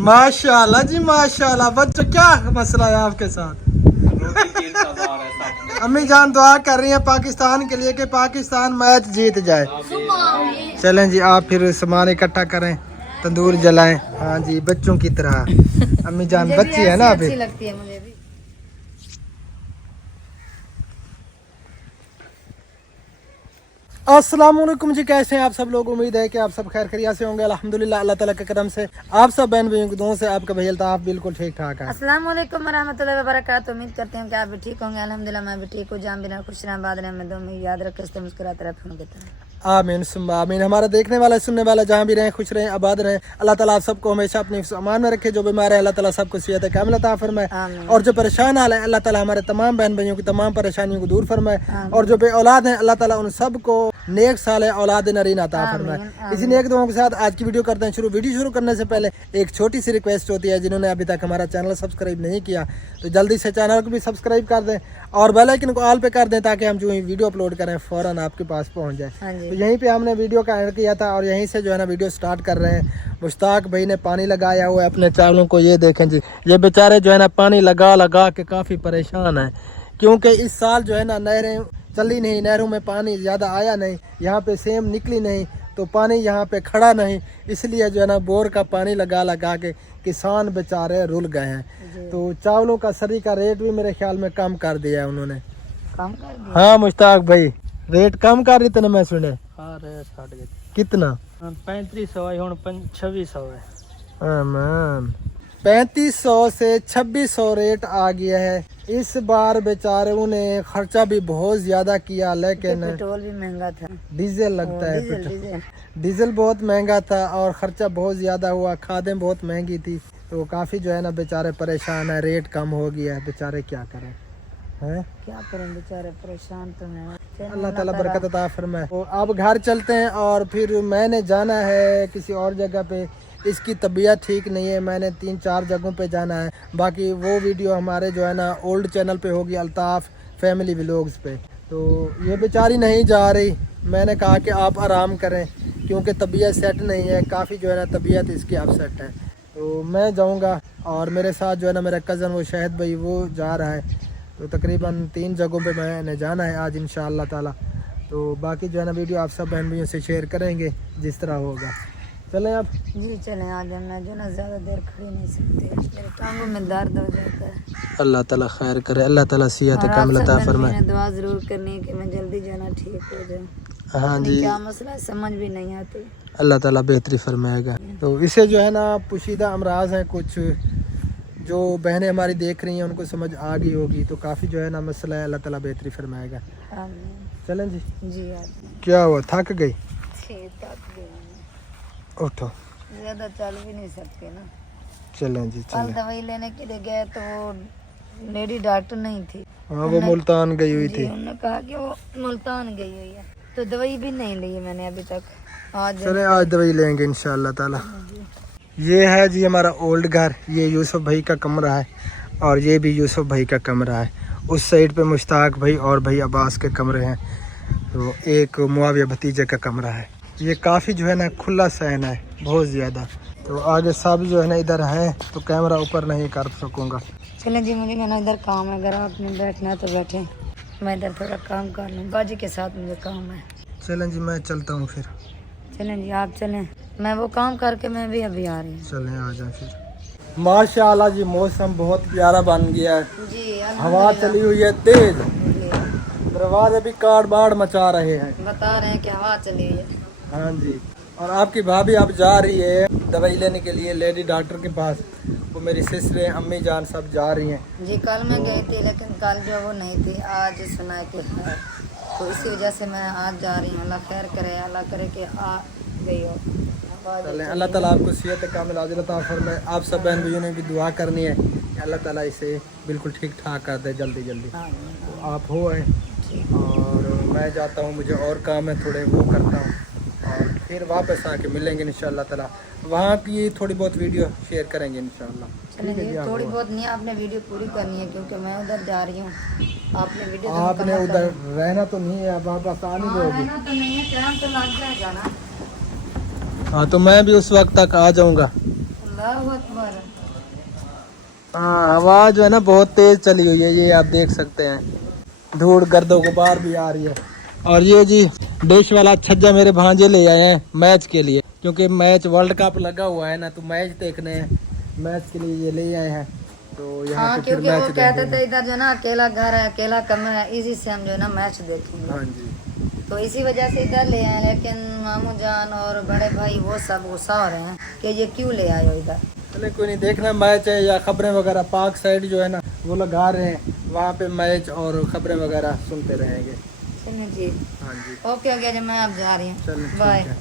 माशाल्लाह जी माशाल्लाह। बच्चों क्या मसला है आपके साथ? अम्मी जान दुआ कर रही है पाकिस्तान के लिए कि पाकिस्तान मैच जीत जाए। चलें जी, आप फिर सामान इकट्ठा करें, तंदूर जलाएं। हाँ जी, बच्चों की तरह। अम्मी जान बच्ची है ना अभी। लगती है मुझे भी। अस्सलाम वालेकुम जी, कैसे हैं आप सब लोग? उम्मीद है कि आप सब खैर खैरियत से होंगे। अल्हम्दुलिल्लाह, अल्लाह ताला के करम से आप सब बहन भाइयों की दुआओं से आपका भैया अल्ताफ बिल्कुल ठीक ठाक है। अस्सलाम वालेकुम वरहमतुल्लाहि वबरकातुहू। उम्मीद करते हैं कि आप भी ठीक होंगे। अल्हम्दुलिल्लाह मैं भी ठीक हूँ। जान बिना खुश रहा, बाद में दो में याद रखे से मुस्कुराते रहे फोन की तरह। आमीन सुम्मा आमीन। हमारा देखने वाला सुनने वाला जहाँ भी रहें खुश रहें आबाद रहें। अल्लाह ताला आप सबको हमेशा अपने अमान में रखे। जो बीमार है अल्लाह ताला सबको सेहत कामिल अता फरमाए, और जो परेशान हाल है अल्लाह ताला हमारे तमाम बहन भाइयों की तमाम परेशानियों को दूर फरमाए, और जो बे औलाद हैं अल्लाह ताला उन सबको नेक साल औलाद नरीन अता फरमाए। इसी नेक दुआओं के साथ आज की वीडियो करते हैं शुरू। वीडियो शुरू करने से पहले एक छोटी सी रिक्वेस्ट होती है, जिन्होंने अभी तक हमारा चैनल सब्सक्राइब नहीं किया तो जल्दी से चैनल को भी सब्सक्राइब कर दें और बेल आइकन को ऑल पे कर दें, ताकि हम जो ही वीडियो अपलोड करें फौरन आपके पास पहुंच जाए। तो यहीं पे हमने वीडियो का एंड किया था और यहीं से जो है ना वीडियो स्टार्ट कर रहे हैं। मुश्ताक भाई ने पानी लगाया हुआ है अपने चावलों को, ये देखें जी। ये बेचारे जो है ना पानी लगा लगा के काफ़ी परेशान हैं, क्योंकि इस साल जो है ना नहरें चली नहीं, नहरों में पानी ज़्यादा आया नहीं, यहाँ पे सेम निकली नहीं, तो पानी यहाँ पे खड़ा नहीं, इसलिए जो है ना बोर का पानी लगा लगा के किसान बेचारे रुल गए हैं। तो चावलों का सरी का रेट भी मेरे ख्याल में कम कर दिया है उन्होंने। कम कर दिया? हाँ मुश्ताक भाई, रेट कम कर रही थे मैं सुने। हाँ रेट हट गई। कितना? 3500 है, 2600 है। 3500 से 2600 रेट आ गया है। इस बार बेचारों ने खर्चा भी बहुत ज्यादा किया, लेकिन पेट्रोल भी महंगा था, डीजल लगता है, डीजल बहुत महंगा था और खर्चा बहुत ज्यादा हुआ, खादें बहुत महंगी थी, तो काफी जो है ना बेचारे परेशान है। रेट कम हो गया है, बेचारे क्या करें हैं? क्या करें बेचारे, परेशान तो हैं। अल्लाह ताला बरकत अता फरमाए। तो अब घर चलते हैं और फिर मैंने जाना है किसी और जगह पे। इसकी तबीयत ठीक नहीं है, मैंने 3-4 जगहों पे जाना है। बाकी वो वीडियो हमारे जो है ना ओल्ड चैनल पे होगी, अल्ताफ फैमिली व्लॉग्स पे। तो ये बेचारी नहीं जा रही, मैंने कहा कि आप आराम करें क्योंकि तबीयत सेट नहीं है, काफ़ी जो है ना तबीयत इसकी अपसेट है। तो मैं जाऊँगा और मेरे साथ जो है ना मेरा कज़न वो शाहिद भाई वो जा रहा है। तो तकरीबन 3 जगहों पे मैंने जाना है आज इंशाअल्लाह ताला। तो बाकी जो है ना वीडियो आप सब बहन भाइयों से शेयर करेंगे जिस तरह होगा। चलें आप जी चलें। आज मैं जो ना ज़्यादा देर खड़ी नहीं सकती, मेरे टांगों में दर्द हो जाता है। अल्लाह ताला खैर करे, अल्लाह ताला सेहत कामिल अता फरमाए। दुआ ज़रूर करनी है कि मैं जल्दी जो ना ठीक हो जाऊँ। हाँ जी, क्या मसला है समझ भी नहीं आती। अल्लाह ताला बेहतरी फरमाएगा। तो इसे जो है ना पोशीदा अमराज हैं कुछ, जो बहनें हमारी देख रही हैं उनको समझ आ गई होगी, तो काफ़ी जो है ना मसला है, अल्लाह ताला बेहतरी फरमाएगा। चलें जी। जी क्या हुआ, थक गई? उठो, ज़्यादा चल भी नहीं सकते ना। चलें जी कल चलें। दवाई लेने के लिए गए तो वो लेडी डॉक्टर नहीं थी। हाँ वो मुल्तान गई हुई थी। उन्होंने कहा कि वो मुल्तान गई हुई है, तो दवाई भी नहीं ली है मैंने अभी तक। आज चलें आज दवाई लेंगे इंशाअल्लाह ताला। ये है जी हमारा ओल्ड घर, ये यूसुफ भाई का कमरा है और ये भी यूसुफ भाई का कमरा है। उस साइड पे मुश्ताक भाई और भाई अब्बास के कमरे हैं, तो एक मुआविया भतीजे का कमरा है। ये काफ़ी जो है ना खुला सहन है बहुत ज़्यादा, तो आगे सब जो है ना इधर है, तो कैमरा ऊपर नहीं कर सकूँगा। चलें जी, मुझे ना इधर काम है, अगर आपने बैठना है तो बैठे, मैं इधर थोड़ा काम कर लूँ, बाजी के साथ मुझे काम है। चलें जी मैं चलता हूँ फिर। चलें जी आप चलें, मैं वो काम करके मैं भी अभी आ रही हूँ। चलें आ जाए फिर। माशाल्लाह जी मौसम बहुत प्यारा बन गया है जी, हवा चली हुई है तेज, दरवाजे भी काट बाड़ मचा रहे हैं। बता रहे हैं कि हवा चली है। हाँ जी, और आपकी भाभी अब जा रही है दवाई लेने के लिए लेडी डॉक्टर के पास, वो मेरी सिस्टर अम्मी जान सब जा रही हैं। जी कल मैं गई थी, लेकिन कल जो वो नहीं थी, आज सुना कि है, तो इसी वजह से मैं आज जा रही हूँ। अल्लाह खैर करे, अल्लाह करे कि आ गई हो। चलें अल्लाह ताला आपको सेहत कामिल आजिल अता फरमाए। आप सब बहन भाइयों ने भी दुआ करनी है कि अल्लाह ताला इसे बिल्कुल ठीक ठाक कर दे जल्दी जल्दी। तो आप हो आए और मैं जाता हूँ, मुझे और काम है थोड़े, वो करता हूँ और फिर वापस आके मिलेंगे इंशाअल्लाह ताला। वहाँ की थोड़ी बहुत वीडियो शेयर करेंगे इंशाअल्लाह। चलिए थोड़ी बहुत नहीं, आपने वीडियो पूरी करनी है क्योंकि मैं उधर जा रही हूँ। आपने वीडियो आपने उधर रहना तो नहीं है, वापस आने दोगे? तो नहीं है, टाइम तो लग जाएगा ना। हाँ तो मैं भी उस वक्त तक आ जाऊँगा। अल्लाहु अकबर। हाँ आवाज जो है ना बहुत तेज चली हुई है, ये आप देख सकते हैं। धूल गर्दों गुबार भी आ रही है। और ये जी डिश वाला छज्जा मेरे भांजे ले आए हैं मैच के लिए, क्योंकि मैच वर्ल्ड कप लगा हुआ है ना, तो मैच देखने हैं, मैच के लिए ये ले आए हैं। तो यहाँ हाँ पे फिर क्योंकि वो मैच कहते देखेंगे। थे इधर जो है ना अकेला घर है, अकेला कमरा है, इसी से हम जो है ना मैच देखेंगे। हाँ जी। तो इसी वजह से इधर ले आए, लेकिन मामू जान और बड़े भाई वो सब गुस्सा हो रहे हैं कि ये क्यों ले आए हो इधर। चले कोई नहीं, देखना मैच है या खबरें वगैरह, पाक साइड जो है ना वो लगा रहे हैं, वहाँ पे मैच और खबरें वगैरह सुनते रहेंगे। चलिए जी, हाँ जी ओके हो गया जी, मैं अब जा रही हूँ, चलो ठीक बाय। है,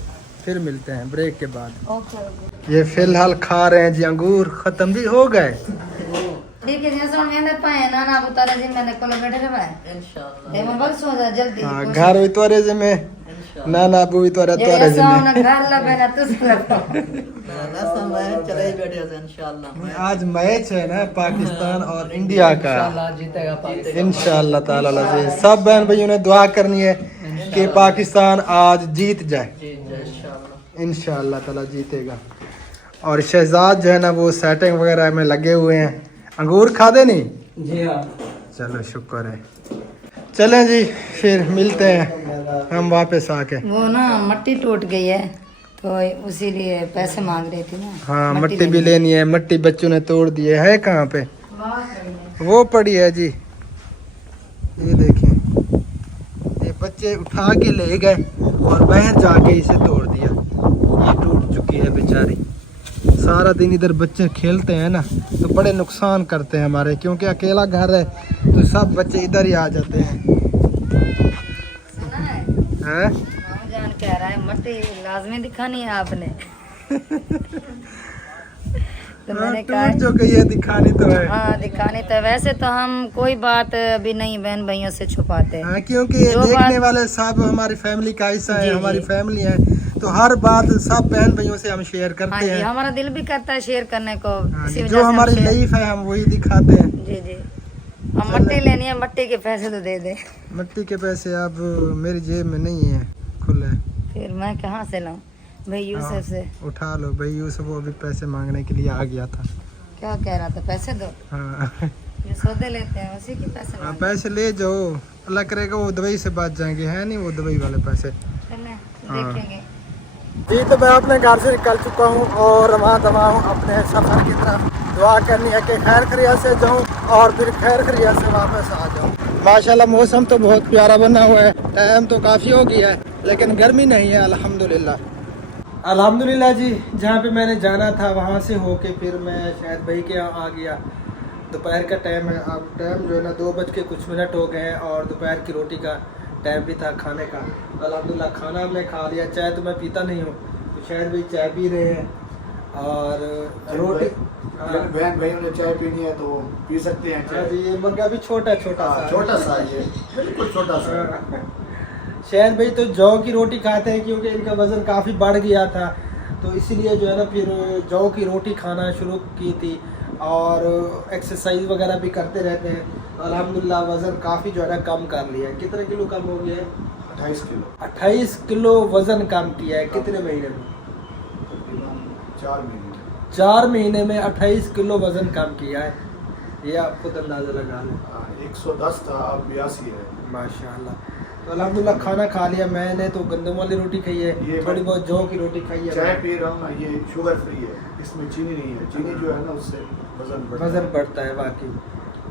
फिर मिलते हैं ब्रेक के बाद। ओके ओके ये फिलहाल खा रहे हैं जी अंगूर, खत्म भी हो गए। ठीक है जी, सुन मैंने पाए ना ना बुतारे जी मैंने कोल बैठे रहे इंशाल्लाह। मैं बस सो जा जल्दी। हाँ घर हुई तोरे जे में ना ना अबू भी तोरे तोरे जे में। घर ला मैंने तुझ आज मैच है ना पाकिस्तान और इंडिया का, इंशाल्लाह ताला लाज़िज़। सब बहन भाइयों ने दुआ करनी है कि पाकिस्तान आज जीत जाए, इंशाल्लाह ताला जीतेगा। और शहजाद जो है ना वो सेटिंग वगैरह में लगे हुए हैं। अंगूर खा दे नहीं जी हाँ। चलो शुक्र है। चलें जी फिर मिलते हैं हम वापस आके। वो ना मट्टी टूट गई है तो उसी लिए पैसे मांग रही थी ना। हाँ मट्टी भी लेनी है, मट्टी बच्चों ने तोड़ दी है कहाँ पे? वो पड़ी है जी, ये देखें, ये बच्चे उठा के ले गए और बाहर जाके इसे तोड़ दिया। ये टूट चुकी है बेचारी। सारा दिन इधर बच्चे खेलते हैं ना तो बड़े नुकसान करते हैं हमारे, क्योंकि अकेला घर है तो सब बच्चे इधर ही आ जाते हैं। सुना है हैं? मामू जान कह रहा है मट्टी लाजमी दिखानी है आपने। तो मैंने कहा टूट जो गई है दिखानी तो है। हाँ दिखानी तो, वैसे तो हम कोई बात अभी नहीं बहन भाइयों से छुपाते। हाँ क्योंकि जो देखने बात- वाले सब हमारी फैमिली का हिस्सा है, जी, हमारी जी। फैमिली है, तो हर बात सब बहन भाइयों से हम शेयर हाँ करते जी, हैं। हमारा दिल भी करता है शेयर करने को। हाँ इसी जी, वजह जो से हम हमारी शेयर- लाइफ है हम वही दिखाते हैं। जी जी, हम मट्टी लेनी है, मट्टी के पैसे तो दे दे। मिट्टी के पैसे अब मेरी जेब में नहीं है, खुले। फिर मैं कहाँ से लाऊं भाई यूसुफ से? उठा लो भाई, यूसुफ वो भी पैसे मांगने के लिए आ गया था। क्या कह रहा था, पैसे दो? हाँ ये सौदे लेते हैं उसी के पैसे हाँ, मांगे। पैसे ले जाओ, अल्लाह करेगा वो दुबई से बच जाएंगे, है नहीं वो दुबई वाले पैसे। चलें, हाँ। देखेंगे। जी तो मैं अपने घर से निकल चुका हूँ और रवाना दवा हूँ अपने सफ़र की तरफ। दुआ करनी है कि खैर खैरियत से जाऊँ और फिर खैर खैरियत से वापस आ जाऊँ। माशाल्लाह मौसम तो बहुत प्यारा बना हुआ है, टाइम तो काफ़ी हो गया है लेकिन गर्मी नहीं है अल्हम्दुलिल्लाह। अल्हम्दुलिल्लाह जी, जहाँ पे मैंने जाना था वहाँ से होके फिर मैं शायद भाई के यहाँ आ गया। दोपहर का टाइम है, अब टाइम जो है ना 2:00 हो गए हैं और दोपहर की रोटी का टाइम भी था खाने का। अल्हम्दुलिल्लाह खाना हमने खा लिया। चाय तो मैं पीता नहीं हूँ, तो शायद भाई चाय पी रहे हैं और रोटी। बहन भाइयों ने चाय पीनी है तो पी सकते हैं हाँ चाय। जी, ये मुर्गा भी छोटा छोटा सा छोटा सा, ये बिल्कुल छोटा सा। शायद भाई तो जौ की रोटी खाते हैं क्योंकि इनका वज़न काफ़ी बढ़ गया था, तो इसीलिए जो है ना फिर जौ की रोटी खाना शुरू की थी और एक्सरसाइज वगैरह भी करते रहते हैं। अल्हम्दुलिल्लाह वज़न काफ़ी जो है ना कम कर लिया है। कितने किलो कम हो गया है? 28 किलो। 28 किलो वज़न कम किया है। कितने महीने में? तकरीबन 4 महीने। 4 महीने में 28 किलो वज़न कम किया है। ये आप खुद अंदाज़ा लगा लें। 110 था, अब 82 है। माशाल्लाह। तो अल्हम्दुलिल्लाह खाना खा लिया मैंने, तो गंदम वाली रोटी खाई है, ये थोड़ी बहुत जौ की रोटी खाई चाय है। पी रहा हूँ ना, ये शुगर फ्री है, इसमें चीनी नहीं है। चीनी जो है ना उससे वज़न बढ़ता है वाकई।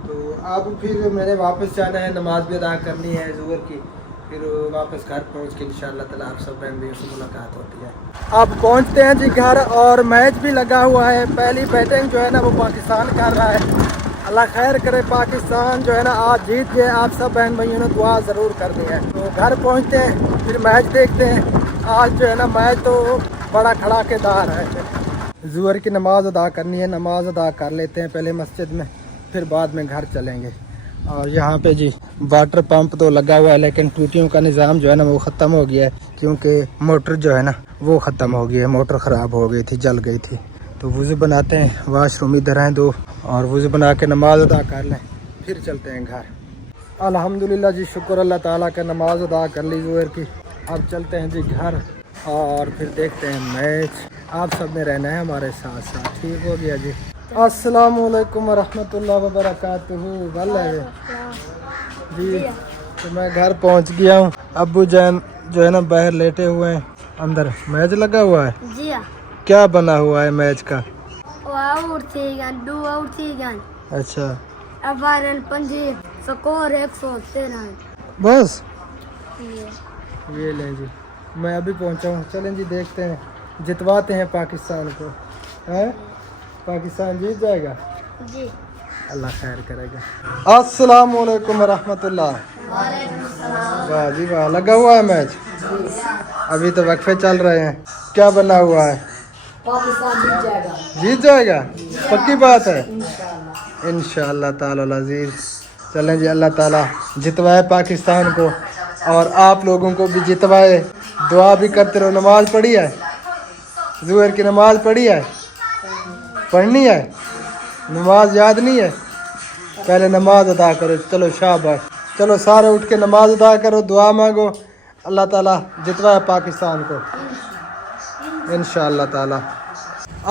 तो अब फिर मैंने वापस जाना है, नमाज भी अदा करनी है ज़ुहर की, फिर वापस घर पहुंच के इंशाअल्लाह ताला आप सब बहन भाइयों से मुलाकात होती है। अब पहुंचते हैं जी घर और मैच भी लगा हुआ है। पहली बैटिंग जो है ना वो पाकिस्तान कर रहा है। अल्लाह खैर करे, पाकिस्तान जो है ना आज जीत गए। आप सब बहन भाइयों ने दुआ ज़रूर करनी है। तो घर पहुंचते हैं फिर मैच देखते हैं। आज जो है ना मैच तो बड़ा खड़ाकेदार है। ज़ुहर की नमाज़ अदा करनी है, नमाज अदा कर लेते हैं पहले मस्जिद में, फिर बाद में घर चलेंगे। और यहाँ पे जी वाटर पंप तो लगा हुआ है लेकिन टूटियों का निज़ाम जो है ना वो ख़त्म हो गया है, क्योंकि मोटर जो है ना वो ख़त्म हो गई है। मोटर ख़राब हो गई थी, जल गई थी। तो वज़ू बनाते हैं, वाशरूम इधर हैं 2, और वज़ू बना के नमाज अदा कर लें फिर चलते हैं घर। अल्हम्दुलिल्लाह जी, शुक्र अल्लाह ताला का, नमाज अदा कर ली ज़ुहर की। अब चलते हैं जी घर और फिर देखते हैं मैच। आप सब ने रहना है हमारे साथ साथ। ठीक हो गया जी। अस्सलाम वालेकुम रहमतुल्लाहि व बरकातुहू। जी तो मैं घर पहुंच गया हूँ। अब्बू जान जो है ना बाहर लेटे हुए हैं, अंदर मैच लगा हुआ है। जी हाँ। क्या बना हुआ है मैच का? अच्छा स्कोर 113 बस ये लें जी। मैं अभी पहुंचा हूँ। चलें जी देखते हैं जितवाते हैं पाकिस्तान को। है पाकिस्तान जीत जाएगा जी। अल्लाह खैर करेगा। अस्सलाम वालेकुम रहमतुल्लाह। वाह जी वाह, लगा हुआ है मैच। अभी तो वक्फे चल रहे हैं। क्या बना हुआ है? पाकिस्तान जीत जाएगा। जीत जाएगा पक्की बात है इंशाअल्लाह ताला अज़ीज़। चलें जी, अल्लाह ताला जितवाए पाकिस्तान को और आप लोगों को भी जितवाए। दुआ भी करते रहो। नमाज पढ़ी है? ज़ुहर की नमाज पढ़ी है? पढ़नी है? नमाज याद नहीं है? पहले नमाज अदा करो। चलो शाबाश, चलो सारे उठ के नमाज अदा करो, दुआ मांगो, अल्लाह ताला जितवाए पाकिस्तान को इंशाअल्लाह ताला।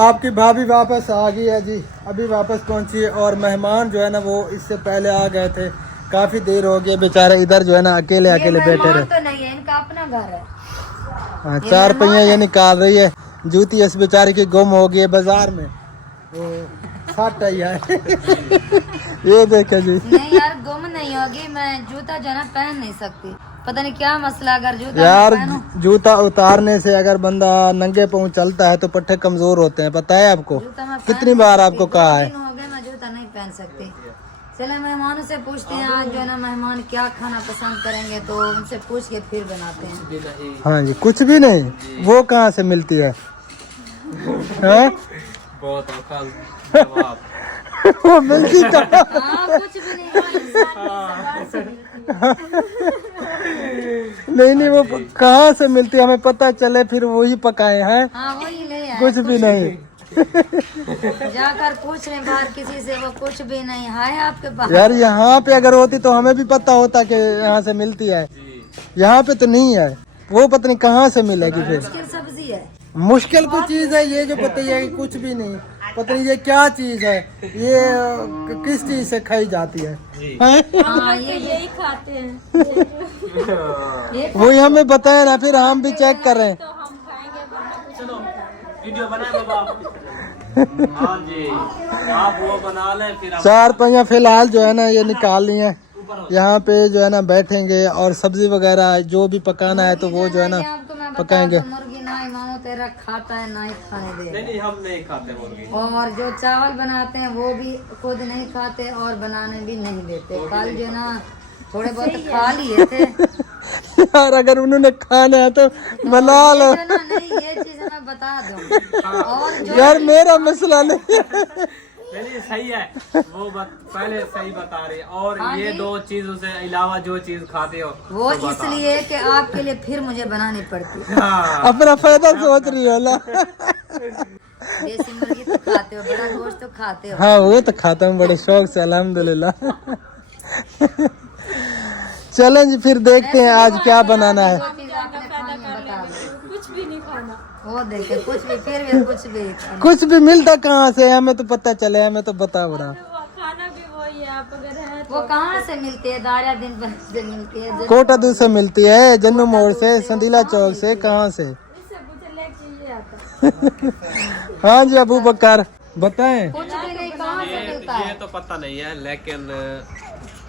आपकी भाभी वापस आ गई है जी, अभी वापस पहुंची है। और मेहमान जो है ना वो इससे पहले आ गए थे। काफ़ी देर हो गई, बेचारे इधर जो है ना अकेले अकेले बैठे रहे। तो नहीं है, इनका अपना घर है। हाँ, चार पहिया ये निकाल रही है। जूती इस बेचारे की गुम हो गई है बाजार में। वो फट आई है ये देखे जी। नहीं यार गुम नहीं होगी, मैं जूता जो है ना पहन नहीं सकती। पता नहीं क्या मसला, अगर जूता यार मैं पहनूं- जूता उतारने से अगर बंदा नंगे पाँव चलता है तो पट्टे कमजोर होते हैं, पता है आपको? जूता मैं कितनी पहन बार नहीं आपको सकती। कहा 2 है? दिन हो गए मैं जूता नहीं पहन सकती। चले मेहमानों से पूछते हैं आज जो है ना मेहमान क्या खाना पसंद करेंगे, तो उनसे पूछ के फिर बनाते हैं। हाँ जी, कुछ भी नहीं। वो कहाँ से मिलती है? हाँ? बहुत जवाब। वो मिलती कहाँ? हाँ, कुछ भी नहीं नहीं वो कहाँ से मिलती है हमें पता चले, फिर वही पकाए हैं। हाँ वही ले आए। कुछ भी नहीं। जाकर पूछ रहे बाहर किसी से, वो कुछ भी नहीं है आपके पास। यार यहाँ पे अगर होती तो हमें भी पता होता कि यहाँ से मिलती है। यहाँ पे तो नहीं है, वो पता नहीं कहाँ से मिलेगी फिर। मुश्किल सब्जी है। मुश्किल कुछ चीज है ये जो पता है कि कुछ भी नहीं पता नहीं ये क्या चीज है, ये किस चीज से खाई जाती है। हाँ यही खाते हैं। वही हमें बताया ना, फिर हम भी चेक कर रहे हैं। वीडियो बनाए बाबा। हाँ जी, आप वो बना लें फिर। चार पहिया फिलहाल जो है ना ये निकाल लिए हैं। यहाँ पे जो है ना बैठेंगे और सब्जी वगैरह जो भी पकाना है तो वो जो है ना पकाएंगे। मुर्गी ना ही मानो तेरा खाता है ना ही खाने दे। नहीं हम नहीं खाते मुर्गी। और जो चावल बनाते हैं वो भी खुद नहीं खाते और बनाने भी नहीं देते। कल जो ना थोड़े बहुत खा लिए थे। यार अगर उन्होंने खाना है तो बना लो। ये जो ना नहीं ये चीज मैं बता दूं। और जो यार मेरा मसला नहीं। नहीं सही है, वो पहले सही बता रही है। और ये 2 चीजों से अलावा जो चीज खाते हो वो तो बता। इसलिए कि आपके लिए फिर मुझे बनानी पड़ती है। हाँ। अपना फायदा सोच रही हो ना। देसी मुर्गी तो खाते हो, बड़ा गोश्त तो खाते हो। हाँ वो तो खाता हूँ बड़े शौक से अल्हम्दुलिल्लाह। चलें जी फिर देखते हैं आज क्या बनाना है। जो चीज आपने खानी है बता दो। कुछ भी नहीं खाना। वो देखे कुछ भी, फिर भी कुछ भी खाना। कुछ भी मिलता कहाँ से हमें तो पता चले, हमें तो बता बड़ा। खाना भी वही है, आप अगर है वो कहाँ से मिलती है? दारिया दिन भर से मिलती है। कोटा दूध से मिलती है, जन्नू मोड़ से, संदीला चौक से, कहाँ से? इससे पूछे लेके ये आता। हाँ जी अबू बकर बताएं। कुछ भी नहीं, कहाँ से मिलता है? ये तो पता नहीं है, लेकिन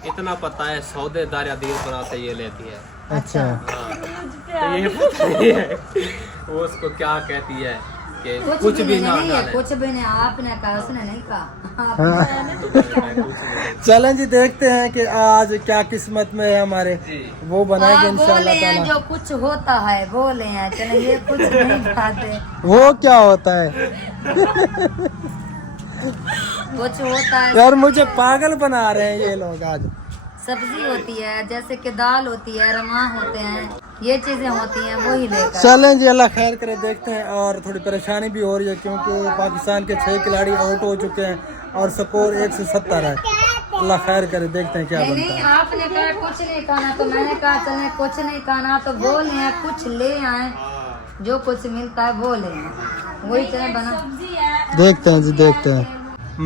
इतना पता है सौदे दारिया दीर बनाते ये लेती है। अच्छा तो ये पता नहीं है वो उसको क्या कहती है कि कुछ भी ना नहीं है, डाले। कुछ भी नहीं। आपने कहा, उसने नहीं कहा। चलें जी देखते हैं कि आज क्या किस्मत में है हमारे, वो बनाएंगे इंशाल्लाह बोले हैं ताला। जो कुछ होता है बोले हैं, चले ये कुछ नहीं खाते। वो क्या होता है? कुछ होता है यार मुझे पागल बना रहे हैं ये लोग आज। सब्जी होती है, जैसे कि दाल होती है, रमा होते हैं, ये चीजें होती हैं, वही लेकर। चलें जी अल्लाह खैर करे, देखते हैं। और थोड़ी परेशानी भी हो रही है क्योंकि पाकिस्तान के 6 खिलाड़ी आउट हो चुके हैं और स्कोर 170 है। अल्लाह खैर करे, देखते हैं क्या नहीं बनता नहीं, है। आपने कहा कुछ नहीं खाना तो मैंने कहा चले कुछ नहीं खाना तो बोले हैं कुछ ले आए, जो कुछ मिलता है वो ले आए। वही तरह बना। देखते हैं जी, देखते हैं।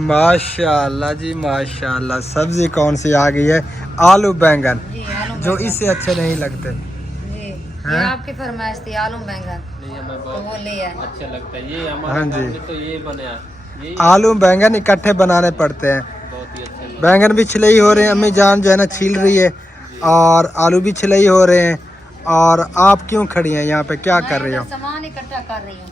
माशाल्लाह जी माशाल्लाह। सब्जी कौन सी आ गई है? आलू बैंगन, जी आलू जो बैंगन। इससे अच्छे नहीं लगते। जी हैं? ये आपकी फरमाइश थी आलू बैंगन, नहीं हमें तो बहुत वो ले आए। अच्छा लगता है ये हाँ हमारे जी। घर में तो ये बना ये आलू बैंगन इकट्ठे बनाने पड़ते हैं। बहुत ही अच्छे लगते बैंगन भी छिलई हो रहे हैं, अम्मी जान जो है ना छील रही है, और आलू भी छिलई हो रहे हैं। और आप क्यों खड़ी हैं यहाँ पे, क्या कर रही हो? मैं सामान इकट्ठा कर रही हूँ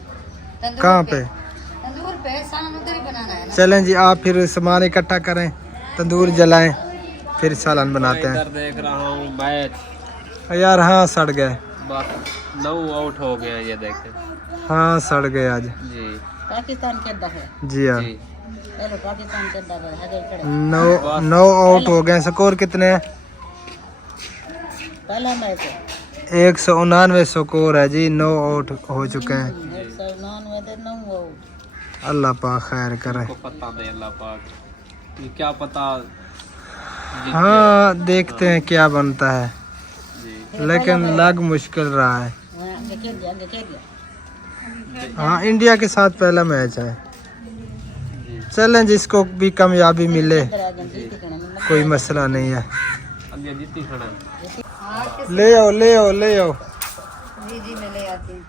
तंदूर कहाँ पे? तंदूर पे सामान उधर ही बनाना है ना। चलें जी, आप फिर सामान इकट्ठा करें, तंदूर जलाएं, फिर सालन बनाते मैं हैं। इधर देख रहा हूँ मैच, यार हाँ सड़ गए, बस 9 आउट हो गया ये देखें। हाँ सड़ गए आज। जी पाकिस्तान के है। जी हाँ, जी चलो पाकिस्तान के है। 9 आउट हो गए। स्कोर कितने हैं? पहला मैच 199 स्कोर है जी, 9 आउट हो चुके हैं। 199 अल्लाह पाक खैर करे। को पता नहीं अल्लाह पाक, ये क्या पता जीत हाँ देखते हैं क्या बनता है, जी। लेकिन लग मुश्किल रहा है। गया। हाँ इंडिया के साथ पहला मैच है। चलें जिसको भी कामयाबी मिले, कोई मसला नहीं है। अब ये जीती खड़ा ले आओ ले आओ ले आओ। जी जी मैं ले आती हूँ।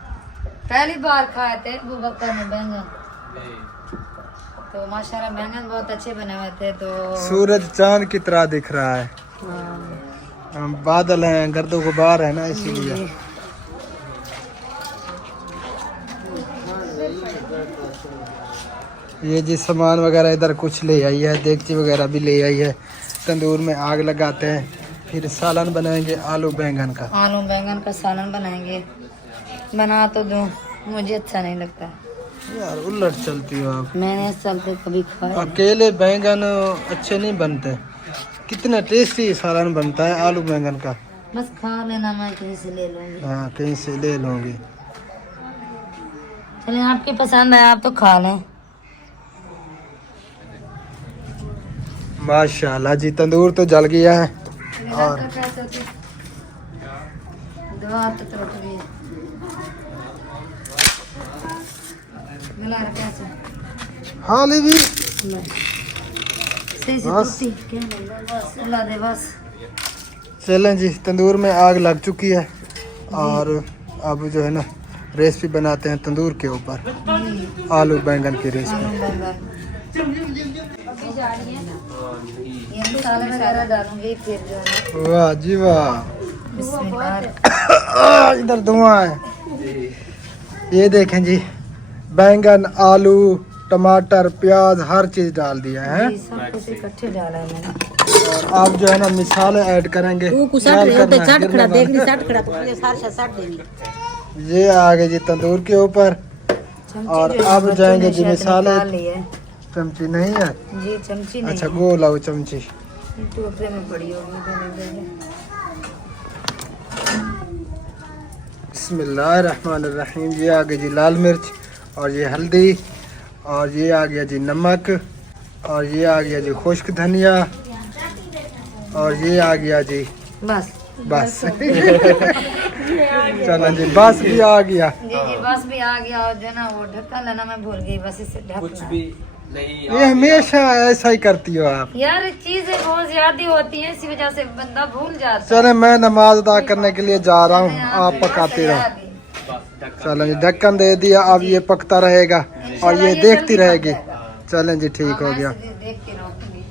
पहली बार खाए थे अबू बकर ने बैंगन, तो माशाल्लाह बैंगन बहुत अच्छे बने हुए थे। तो सूरज चांद की तरह दिख रहा है। हाँ, बादल हैं, गर्दो गुबार है ना, इसीलिए। ये जी सामान वगैरह इधर कुछ ले आई है, देगची वगैरह भी ले आई है। तंदूर में आग लगाते हैं, फिर सालन बनाएंगे आलू बैंगन का। आलू बैंगन का सालन बनाएंगे। बना तो दूं, मुझे अच्छा नहीं लगता। यार उलट चलती हो आप। मैंने इस चलते कभी खाया नहीं। अकेले बैंगन अच्छे नहीं बनते, कितना टेस्टी सालन बनता है आलू बैंगन का। बस खा लेना, मैं कहीं से ले लूंगी। हाँ कहीं से ले लूँगी। चलिए आपकी पसंद है आप तो खा लें। माशाल्लाह जी, तंदूर तो जल गया है। और दुआ तो टूट गई। मिला रखा है हाली भी सही से बस। टूटी क्या नहीं, बस अल्लाह दे बस। चलें जी, तंदूर में आग लग चुकी है और अब जो है ना रेसिपी बनाते हैं तंदूर के ऊपर, आलू बैंगन की रेसिपी। आलू बैंगन ये मसाले वगैरह डालूंगी फिर जो है ना। वाह जी वाह, बिस्मिल्लाह। इधर धुआं है। ये देखें जी, बैंगन आलू टमाटर प्याज हर चीज डाल दिया है। जी, सब कुछ इकट्ठे डाला है मैंने। और आप जो है ना मिसाले ऐड करेंगे। ख्याल करना है, गिरने वाला। ये आ गए जी तंदूर के ऊपर। और चमची जो है अब बच्चों जाएंगे ने जी शायद मिसाले। निकाल ली है। चमची नहीं है? जी चमची नहीं अच्छा गोल आओ चमची। टोकरे में पड़ी होगी तो नहीं देंगे। बिस्मिल्लाहिर्रहमानिर्रहीम। ये आ गई जी लाल मिर्च, और ये हल्दी, और ये आ गया जी नमक, और ये आ गया जी खुश्क धनिया, और ये आ गया जी बस बस। चलो जी बस भी आ गया। जी जी बस भी आ गया। और जो ना वो ढक्कन लेना मैं भूल गई, बस इससे कुछ ढकना। भी नहीं। ये हमेशा ऐसा ही करती हो आप। यार चीजें बहुत ज्यादा होती हैं, इसी वजह से बंदा भूल जाता है। चले मैं नमाज अदा करने के लिए जा रहा हूँ, आप पकाते रहो। बस ढक्कन। चलो जी ढक्कन दे दिया, अब ये पकता रहेगा और ये देखती रहेगी। चलें जी ठीक हो गया। देखती रहूंगी।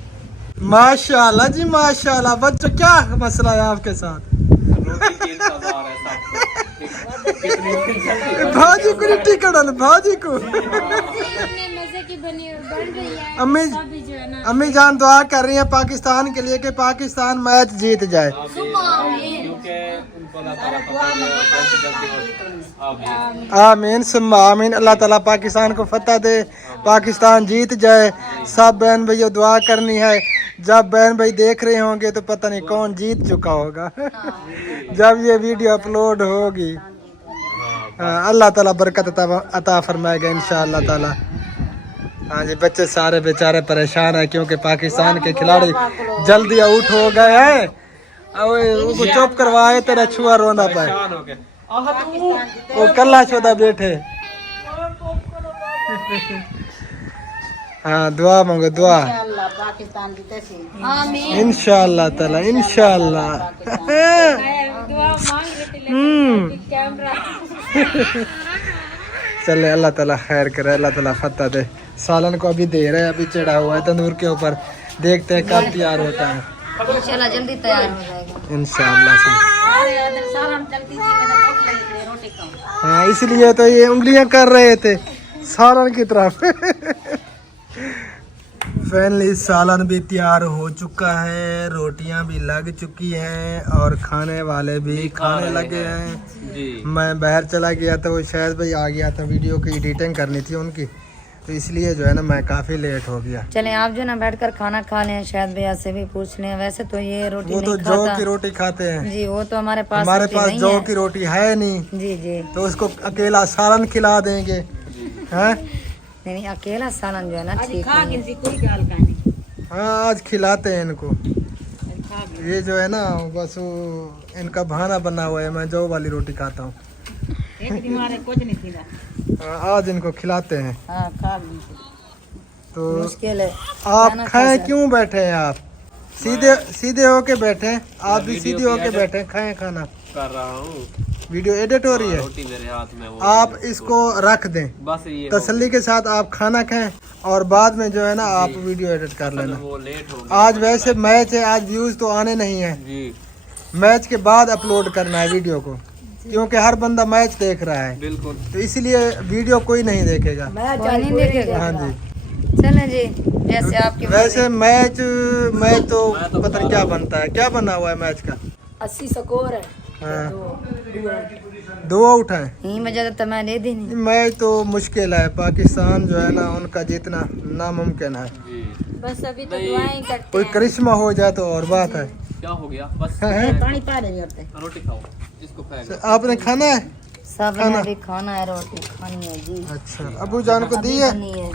माशाल्लाह जी माशाल्लाह। बच्चों क्या मसला है आपके साथ? रोटी की इंतजार है सबको। कितनी जल्दी भाजी को लिट्टी कड़ल भाजी को। अपने मजे की बन रही है। अम्मी अभी जो है ना अम्मी जान दुआ कर रही है पाकिस्तान के लिए कि पाकिस्तान मैच जीत जाए। क्योंकि उनको अल्लाह ताला पता है जल्दी आमीन सुम्मा आमीन। अल्लाह ताला पाकिस्तान को फतह दे, पाकिस्तान जीत जाए। सब बहन भाइयों दुआ करनी है। जब बहन भाई देख रहे होंगे तो पता नहीं कौन जीत चुका होगा। जब ये वीडियो अपलोड होगी अल्लाह ताला बरकत अता फरमाएगा इंशाअल्लाह ताला। हाँ जी, बच्चे सारे बेचारे परेशान है क्योंकि पाकिस्तान के खिलाड़ी जल्दी आउट हो गए हैं। वो चुप करवाए तेरा छुआ रोना पाए, परेशान हो गए। वो कल्ला शोदा बैठे। हाँ दुआ मांगो दुआ अल्लाह पाकिस्तान जीते सी आमीन इंशाअल्लाह ताला इंशाअल्लाह दुआ मांग रही थी कैमरा चले अल्लाह ताला खैर करे, अल्लाह ताला फतह दे। सालन को अभी दे रहे हैं, अभी चढ़ा हुआ है तंदूर के ऊपर, देखते हैं कब तैयार होता है। इंशाल्लाह जल्दी तैयार हो जाएगा इंशाअल्लाह से। सालन चलती थी मैंने भूख लगी थी रोटी खाऊं हाँ इसलिए तो ये उंगलियां कर रहे थे सालन की तरफ। फाइनली सालन भी तैयार हो चुका है, रोटियां भी लग चुकी हैं और खाने वाले भी खाने लगे हैं। जी मैं बाहर चला गया था, वो शायद भाई आ गया था, वीडियो की एडिटिंग करनी थी उनकी, तो इसलिए जो है ना मैं काफ़ी लेट हो गया। चलें आप जो ना बैठकर खाना खा लें, शायद भैया से भी पूछ लें। वैसे तो ये रोटी वो तो नहीं जौ खाता की रोटी खाते हैं, जी, वो तो हमारे पास जौ की रोटी है नहीं, जी जी तो उसको अकेला सालन खिला देंगे हैं। नहीं अकेला सालन जो है ना ठीक खा नहीं है। किसी कोई गाल का नहीं हाँ आज खिलाते हैं इनको। ये जो है ना बस वो इनका बहाना बना हुआ है, मैं जौ वाली रोटी खाता हूँ। एक दिमाग में कुछ नहीं थी ना आज इनको खिलाते हैं। हाँ खा ली तो मुश्किल है आप खाना खाएं खा क्यों बैठे हैं आप? सीधे सीधे होके बैठे हैं, आप भी सीधे होके बैठे हैं, खाएं खाना। कर रहा हूँ, वीडियो एडिट हो रही है, रोटी मेरे हाथ में, वो आप इसको रख दें, बस ये तसल्ली के साथ आप खाना खाएं और बाद में जो है ना आप वीडियो एडिट कर लेना। वो लेट हो आज वैसे मैच है, आज व्यूज तो आने नहीं है, जी मैच के बाद अपलोड करना है वीडियो को, क्योंकि हर बंदा मैच देख रहा है, बिल्कुल। तो इसलिए वीडियो कोई नहीं देखेगा। कोई नहीं देखेगा। हाँ जी चलें जी जैसे आपकी वैसे मैच तो पता नहीं क्या बनता है, क्या बना हुआ है मैच का? 80 स्कोर है हाँ 2 आउट है। यही वजह तो मैं दे दी नहीं। मैच तो मुश्किल है, पाकिस्तान जो है ना उनका जीतना नामुमकिन है। बस अभी तो दुआएं करते कोई हैं। करिश्मा हो जाए तो और बात है। क्या हो गया? बस हैं? पानी पा रहे होते रोटी खाओ, इसको खाएगा। आपने खाना है? सब खाना? ने भी खाना है, रोटी खानी है जी। अच्छा अबू जान को दी है? बनी है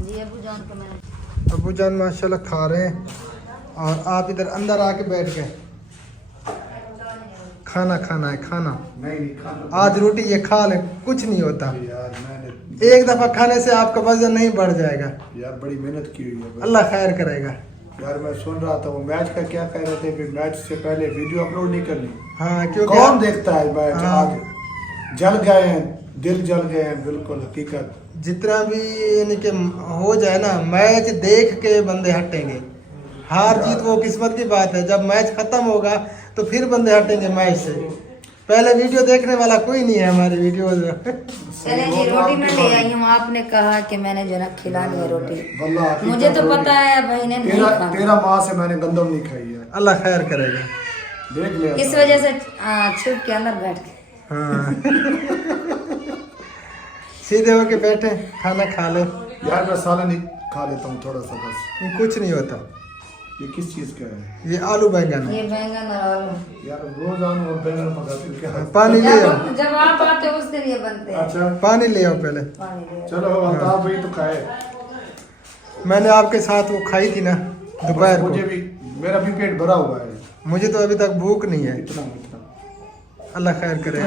जी, अबू जान को मैंने अबू जान माशाल्लाह खा रहे हैं और आप इधर अंदर आके बैठ गए। खाना खाना है खाना, नहीं खाना आज रोटी ये खा ले, कुछ नहीं होता। यार मैंने एक दफा खाने से आपका वजन नहीं बढ़ जाएगा, यार बड़ी मेहनत की हुई है। अल्लाह खैर करेगा। यार मैं सुन रहा था वो मैच का क्या कह रहे थे, फिर मैच से पहले वीडियो अपलोड नहीं करनी। हाँ क्योंकि कौन देखता है मैच? हाँ। आज जल गए हैं, दिल जल गए हैं, बिल्कुल हकीकत। जितना भी यानी कि हो जाए ना, मैच देख के बंदे हटेंगे। हार जीत वो किस्मत की बात है, जब मैच खत्म होगा तो फिर बंदे हटेंगे मैच से। पहले वीडियो देखने वाला कोई नहीं है हमारी वीडियो में। चले जी रोटी मैं ले आई हूँ, आपने कहा कि मैंने जो ना खिलानी है रोटी, वल्लाह हकीकत मुझे तो रोटी। पता है भाई ने नहीं खाना। 13 माह से मैंने गंदम नहीं खाई है, अल्लाह खैर करेगा। देख लिया। इस वजह से छुप के अंदर बैठ गए। हाँ सीधे होके बैठे खाना खा ले, यार मैं सालन ही खा लेता हूँ थोड़ा सा बस। कुछ नहीं होता। ये किस चीज का है? ये आलू बैंगन है। ये बैंगन और आलू यार रोजाना और बैंगन पकाते हो क्या? पानी ले आओ, जब आप आते हो उस दिन ये बनते हैं। अच्छा पानी ले आओ पहले। पानी ले आओ। चलो अल्ताफ भाई तो खाए। मैंने आपके साथ वो खाई थी ना दोपहर मुझे को, भी, मेरा भी पेट भरा हुआ है। मुझे तो अभी तक भूख नहीं है। इतना इतना अल्लाह खैर करे,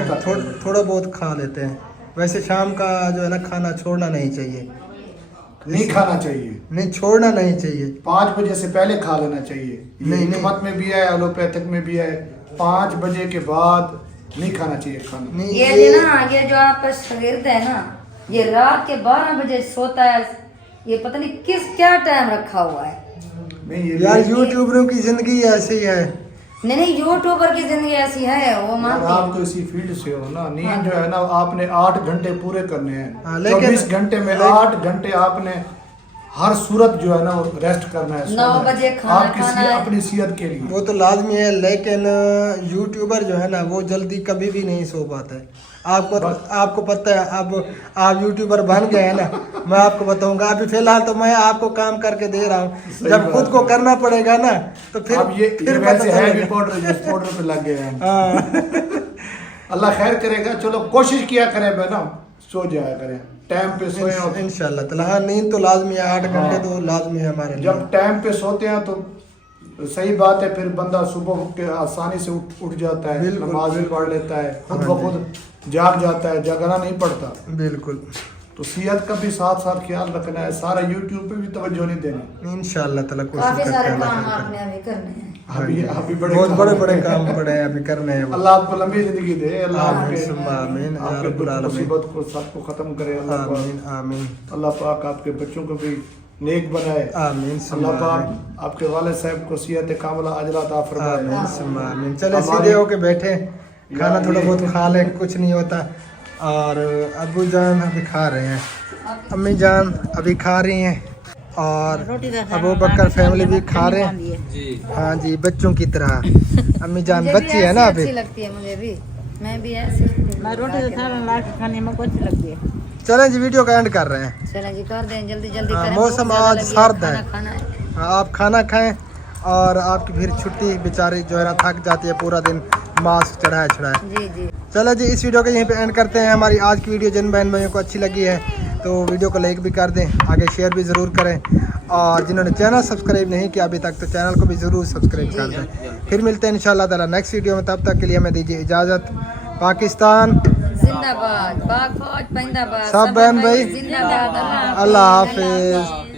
थोड़ा बहुत खा लेते हैं। वैसे शाम का जो है ना खाना छोड़ना नहीं चाहिए, नहीं खाना चाहिए, नहीं छोड़ना नहीं चाहिए। 5 बजे से पहले खा लेना चाहिए। नहीं, हिकमत में भी है, एलोपैथिक में भी है, 5 बजे के बाद नहीं खाना चाहिए खाना। नहीं ये जो ना ये जो आपका शागिर्द है ना, ये रात के 12 बजे सोता है। ये पता नहीं किस क्या टाइम रखा हुआ है। नहीं ये यार यूट्यूबरों की जिंदगी ऐसी है। नहीं यूट्यूबर की जिंदगी ऐसी है, वो यार मानती आप है। तो इसी फील्ड से हो ना, नींद जो है ना आपने 8 घंटे पूरे करने हाँ, हैं। लेकिन- 24 घंटे में 8 घंटे आपने हर सूरत जो है ना वो रेस्ट करना है, 9 सोना है। बजे खाना आपकी खाना है। अपनी सेहत के लिए। वो तो लाजमी है, लेकिन यूट्यूबर जो है ना वो जल्दी कभी भी नहीं सो पाता है। आपको पता है, अब आप यूट्यूबर बन गए हैं ना, मैं आपको बताऊंगा। अभी फिलहाल तो मैं आपको काम करके दे रहा हूँ, जब खुद को करना पड़ेगा ना तो फिर अब ये फिर पता वैसे है भी चलेगा। पाउडर, जिस पाउडर पे लग गए हैं। हाँ अल्लाह खैर करेगा। चलो कोशिश किया करें ना, सो जाया करें टाइम पे, सोए। और इंशाल्लाह ताला। हाँ नींद तो लाजमी है, 8 घंटे तो लाजमी है हमारे लिए। जब टाइम पे सोते हैं तो सही बात है, फिर बंदा सुबह के आसानी से उठ जाता है, बिल्कुल, नमाज भी पढ़ लेता है, खुद ब खुद जाग जाता है, जगना नहीं पड़ता। बिल्कुल। तो तो सेहत का भी साथ साथ ख्याल रखना है। सारा यूट्यूब पे भी तवज्जो नहीं देनी। इंशाल्लाह ताला कोशिश काफी करते सारे हैं काम अल्लाह आपने अभी करने हैं। अभी बड़े बहुत काम बड़े हैं। बड़े काम पड़े हैं अभी करने हैं। अल्लाह आपको लंबी जिंदगी दे। अल्लाह आमीन आपके सुम्मा आमीन या आपके रब्बुल दुख आलमीन। मुसीबत को सबको खत्म करे। अल्लाह पाक आमीन आमीन अल्लाह पाक आपके बच्चों को भी नेक बनाए। आमीन सुम्मा अल्लाह आमीन पाक आपके वाले साहब को सेहत कामला अजला अता फरमाए। आमीन सुम्मा आमीन। चले हमारे- सीधे होके बैठे, खाना थोड़ा बहुत खा ले, कुछ नहीं होता। और अब्बू जान अभी खा रहे हैं, अम्मी जान अभी खा रही हैं, और अबू बकर फैमिली भी खा रहे हैं। जी हाँ जी, बच्चों की तरह। अम्मी जान मुझे भी बच्ची है ना ऐसी अभी। अच्छी लगती है मुझे भी, मैं भी ऐसी मैं रोटी से सालन ला के खाने में कुछ लगती है। चलें जी, वीडियो का एंड कर रहे हैं। चलें जी कर दें, जल्दी जल्दी हाँ, करें। मौसम भूख ज़्यादा आज लगी सर्द है। खाना खाना है। हाँ, आप खाना खाएं, और आपकी फिर छुट्टी बेचारी जो है ना थक जाती है पूरा दिन मास्क चढ़ाए चढ़ाए। जी जी चलो जी, इस वीडियो को यहीं पे एंड करते हैं। हमारी आज की वीडियो जिन बहन भाइयों को अच्छी लगी है तो वीडियो को लाइक भी कर दें, आगे शेयर भी ज़रूर करें, और जिन्होंने चैनल सब्सक्राइब नहीं किया अभी तक तो चैनल को भी ज़रूर सब्सक्राइब कर दें। फिर मिलते हैं इंशाल्लाह ताला नेक्स्ट वीडियो में, तब तक के लिए हमें दीजिए इजाज़त। पाकिस्तान जिंदाबाद, पाक फौज जिंदाबाद, सब बहन भाई जिंदाबाद। अल्लाह हाफिज़।